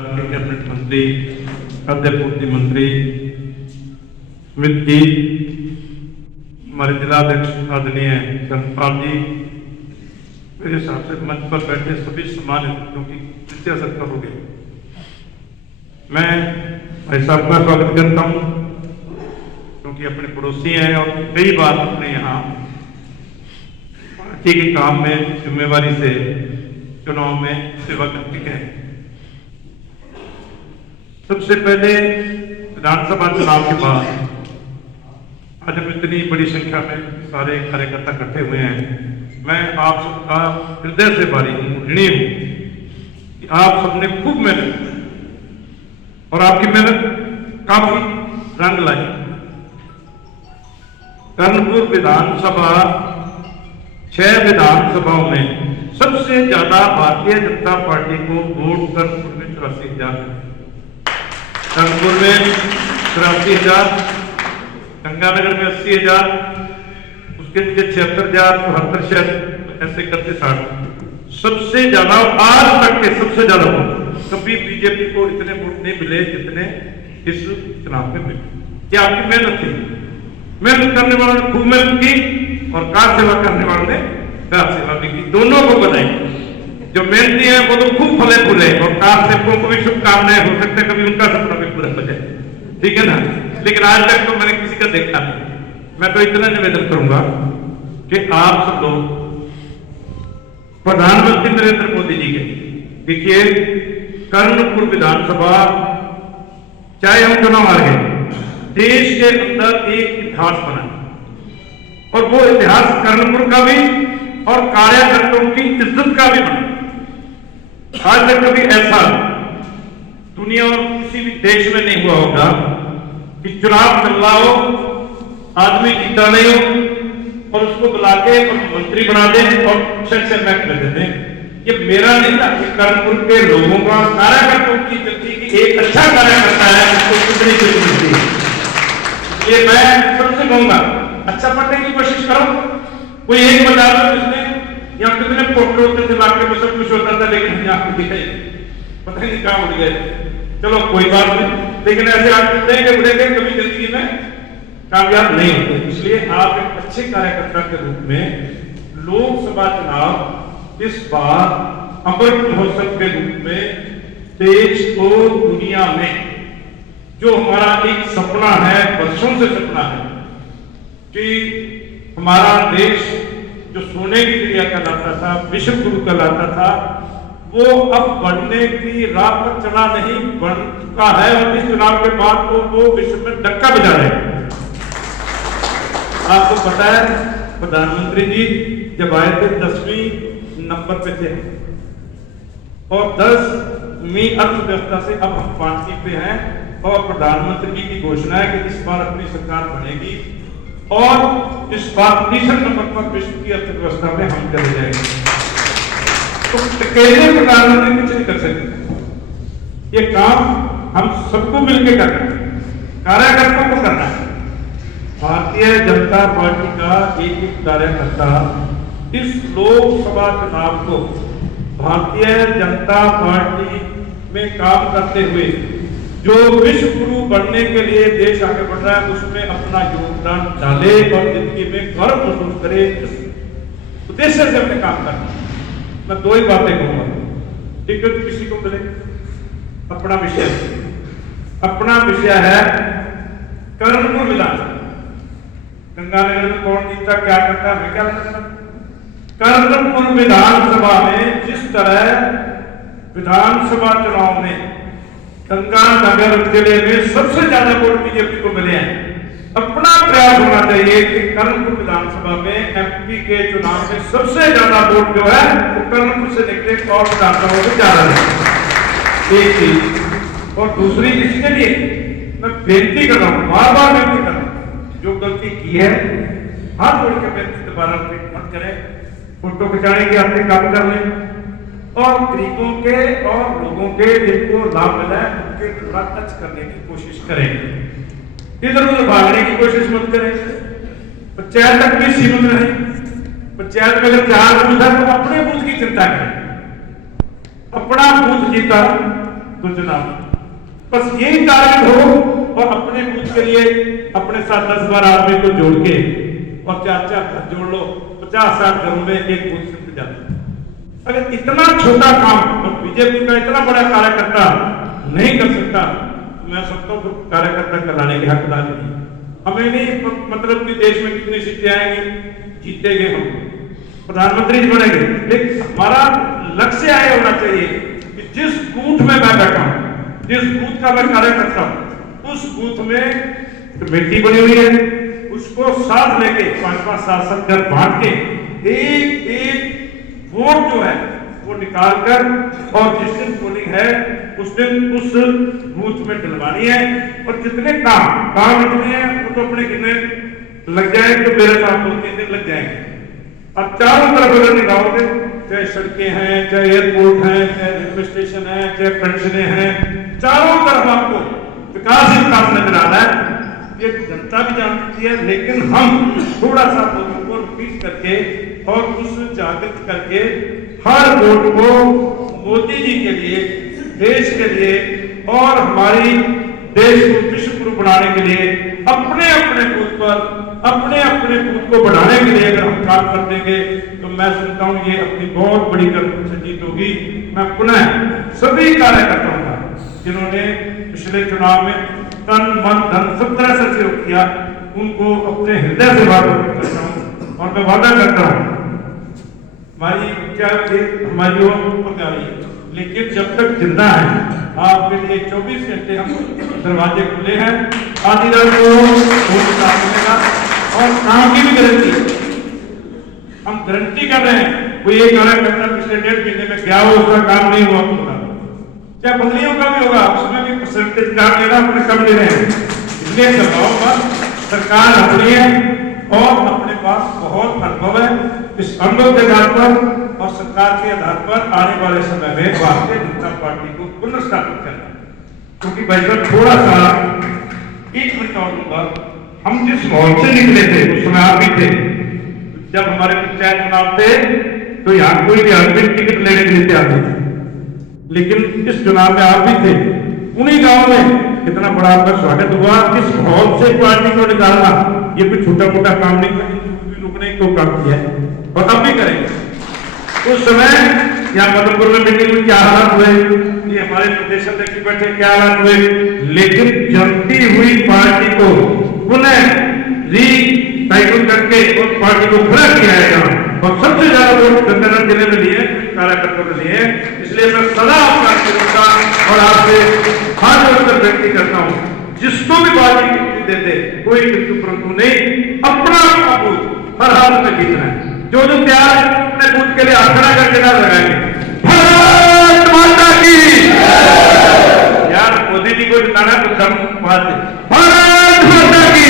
Cabinet मंत्री, खाद्य पूर्ति मंत्री स्मित जी, हमारे जिलाध्यक्ष आदरणीय चंद्रपाल जी, मेरे हिसाब से मंच पर बैठे सभी सम्मानित क्योंकि तृतीय सत्र हो गए, मैं भाई साहब का स्वागत करता हूँ क्योंकि अपने पड़ोसी हैं और कई बार अपने यहाँ पार्टी के काम में जिम्मेवारी से चुनाव में सेवा कर चुके हैं। सबसे पहले विधानसभा चुनाव के बाद आज हम इतनी बड़ी संख्या में सारे कार्यकर्ता इकट्ठे हुए हैं। मैं आप सबका हृदय से भारी हूँ, ऋणी हूँ कि आप सबने खूब मेहनत की और आपकी मेहनत काफी रंग लाई। कर्णपुर विधानसभा 6 विधानसभाओं में सबसे ज्यादा भारतीय जनता पार्टी को वोट कर्णपुर में 84,000, कानपुर में 83,000, गंगानगर में 80,000, उसके नीचे 76,000, 74 शायद ऐसे करते 60। सबसे ज्यादा आज तक के सबसे ज्यादा वोट कभी बीजेपी को इतने वोट नहीं मिले जितने इस चुनाव में मिले। ये आपकी मेहनत थी। मेहनत करने वालों ने खूब मेहनत की और कार सेवा करने वालों ने कार सेवा भी की। दोनों को बनाई। जो मेहनती है वो तो खूब फले फूले और कार सेवकों को भी शुभकामनाएं, हो सकता है कभी उनका सपना भी पूरा हो जाए, ठीक है ना। लेकिन आज तक तो मैंने किसी का देखा नहीं। मैं तो इतना निवेदन करूंगा कि आप सब लोग प्रधानमंत्री नरेंद्र मोदी जी के देखिए, कर्णपुर विधानसभा चाहे हम चुनाव हार गए, देश के अंदर एक इतिहास बना और वो इतिहास कर्णपुर का भी और कार्यकर्ताओं की इज्जत का भी बना। आज तक कभी ऐसा दुनिया और किसी भी देश में नहीं हुआ होगा कि चुनाव चल रहा हो, आदमी जीता नहीं हो और उसको बुला के मंत्री बना दे और चेक से मैच कर देते। ये मेरा नहीं था, कि कर्णपुर के लोगों का, कार्यकर्ताओं की इज्जत थी कि एक अच्छा कार्यकर्ता है उसको कितनी इज्जत मिलती है। ये मैं सबसे कहूंगा, अच्छा पढ़ने की कोशिश करो। कोई एक बता दो जिसने यहाँ कितने फोटो होते थे, वाक्य में सब कुछ होता था, लेकिन हम यहाँ दिखाई पता नहीं कहाँ उड़ गए। चलो कोई बात नहीं, लेकिन ऐसे आप उड़ेंगे कभी जिंदगी में कामयाब नहीं होते। इसलिए आप एक अच्छे कार्यकर्ता के रूप में लोकसभा चुनाव इस बार अमृत महोत्सव के रूप में देश को, दुनिया में जो हमारा एक सपना है, वर्षों से सपना है कि हमारा देश जो सोने की चिड़िया कहलाता था, विश्व गुरु कहलाता था, वो अब बढ़ने की राह पर चला नहीं, बढ़ चुका है और इस चुनाव के बाद तो वो विश्व में डक्का बजा रहे हैं। आपको पता है प्रधानमंत्री जी जब आए थे 10वें नंबर पे थे और 10वीं अर्थव्यवस्था से अब हम 5वीं पे हैं और प्रधानमंत्री जी की घोषणा है कि इस बार अपनी सरकार बनेगी और इस बार 3 नंबर पर विश्व की अर्थव्यवस्था में हम चले जाएंगे। तो केंद्रीय प्रधानमंत्री कुछ नहीं कर सकते। ये काम हम सबको मिलकर करना है, कार्यकर्ताओं को करना है। भारतीय जनता पार्टी का एक एक कार्यकर्ता इस लोकसभा चुनाव को भारतीय जनता पार्टी में काम करते हुए जो विश्व गुरु बनने के लिए देश आगे बढ़ रहा है उसमें अपना योगदान डाले और जिंदगी में गर्व महसूस करे। इस उद्देश्य से अपने काम करना। मैं 2 ही बातें कहूंगा, ठीक है, किसी को मिले अपना विषय है कर्णपुर विधानसभा। गंगानगर में कौन जीता, क्या करता है, क्या करता। कर्णपुर विधानसभा में जिस तरह विधानसभा चुनाव में गंगानगर जिले में सबसे ज्यादा वोट बीजेपी को मिले हैं, अपना प्रयास होना चाहिए कि कर्णपुर विधानसभा में एमपी के चुनाव में सबसे ज्यादा वोट जो है वो कर्णपुर से निकले और विधानसभा से ज्यादा है। एक चीज। और दूसरी, इसके लिए मैं बेनती कर रहा हूं, बार बार बेनती कर रहा हूं, जो गलती की है हाथ जोड़ के बेनती दोबारा रिपीट मत करें। फोटो खिंचाने के अपने काम कर लें और गरीबों के और लोगों के जिनको लाभ मिला है उनके थोड़ा टच करने की कोशिश करें। इधर उधर भागने की कोशिश मत करें। पंचायत तक भी सीमित रहे। पंचायत में अगर 4 बूथ है तो अपने बूथ की चिंता करें। अपना बूथ जीता तो चुनाव बस यही टारगेट हो और अपने बूथ के लिए अपने साथ 10-12 आदमी को जोड़ के और 4-4 घर जोड़ लो, 50-60 घरों में एक बूथ सिर्फ जाता। अगर इतना छोटा काम और बीजेपी का इतना बड़ा कार्यकर्ता नहीं कर सकता, मैं समझता हूँ कार्यकर्ता कराने के हकदार नहीं। हमें नहीं मतलब कि देश में कितनी सीटें आएंगी, जीतेंगे हम, प्रधानमंत्री बनेंगे, लेकिन हमारा लक्ष्य यह होना चाहिए कि जिस बूथ में मैं बैठा हूं, जिस बूथ का मैं कार्य करता हूं, उस बूथ में कमेटी बनी हुई है, उसको साथ लेके 5-5 7-7 घर बांट के एक वोट जो है वो निकाल कर और जिस दिन पोलिंग है उस दिन उस बूथ में डलवानी है। और जितने काम इतने हैं वो तो अपने गिनने लग जाए तो मेरे साथ 2-3 दिन लग जाएंगे। अब चारों तरफ अगर निकालोगे, चाहे सड़कें हैं, चाहे एयरपोर्ट है, चाहे रेलवे स्टेशन है, चाहे पेंशनें हैं, चारों तरफ आपको विकास ही विकास नजर आ रहा है। ये जनता भी जानती है, लेकिन हम थोड़ा सा लोगों को रिपीट करके और उस जागृत करके हर वोट को मोदी जी के लिए, देश के लिए और हमारी देश को विश्व गुरु बनाने के लिए अपने अपने बूथ पर अपने अपने बूथ को बढ़ाने के लिए अगर हम काम कर देंगे तो मैं समझता हूं ये अपनी बहुत बड़ी जीत होगी। मैं पुनः सभी कार्यकर्ताओं का जिन्होंने पिछले चुनाव में तन मन धन सब तरह से सहयोग किया, उनको अपने हृदय से वादा करता हूं और मैं वादा करता हूं हमारी हमारी ओर, लेकिन जब तक जिंदा है आपके लिए 24 घंटे हम दरवाजे खुले हैं। आधी रात को मिलेगा और काम की भी गारंटी हम गारंटी कर रहे हैं। कोई एक कार्यकर्ता पिछले 1.5 महीने में क्या हो उसका काम नहीं हुआ, चाहे बदलियों का भी होगा उसमें भी परसेंटेज काम लेना अपने कम ले रहे हैं। इसलिए दबाव पर सरकार अपनी है और अपने पास बहुत अनुभव है। इस अनुभव के आधार पर और सरकार के आधार पर आने वाले समय में भारतीय जनता पार्टी को पुनर्स्थापित करना, क्योंकि भाई साहब थोड़ा सा 1 मिनट और दूंगा। हम जिस माहौल से निकले थे उस समय आप भी थे, जब हमारे पंचायत चुनाव थे तो यहाँ कोई भी आदमी टिकट लेने के लिए तैयार नहीं थे, लेकिन इस चुनाव में आप भी थे। उन्हीं गांव में कितना बड़ा आपका स्वागत हुआ। इस माहौल से पार्टी को निकालना ये कोई छोटा मोटा काम नहीं था, रुकने को काम किया है और अब भी करेंगे। उस समय यहाँ मदनपुर में मीटिंग में क्या हालात हुए, ये हमारे प्रदेश अध्यक्ष बैठे क्या हालात हुए, लेकिन जमती हुई पार्टी को पुनः रीसाइकिल करके उस पार्टी को खड़ा किया जाएगा और सबसे ज्यादा वोट गंगानगर जिले में लिए कार्यकर्ताओं ने लिए। इसलिए मैं सदा आपका और आपसे हाथ जोड़कर विनती करता हूँ, जिसको भी पार्टी टिकट दे दे कोई किंतु परंतु नहीं, अपना बूथ हर हाल में जीतना है। जो तैयार है अपने बूथ के लिए आखड़ा करके ना लगाएंगे। भारत माता की यार मोदी जी को जिताना तो दम बात है। भारत माता की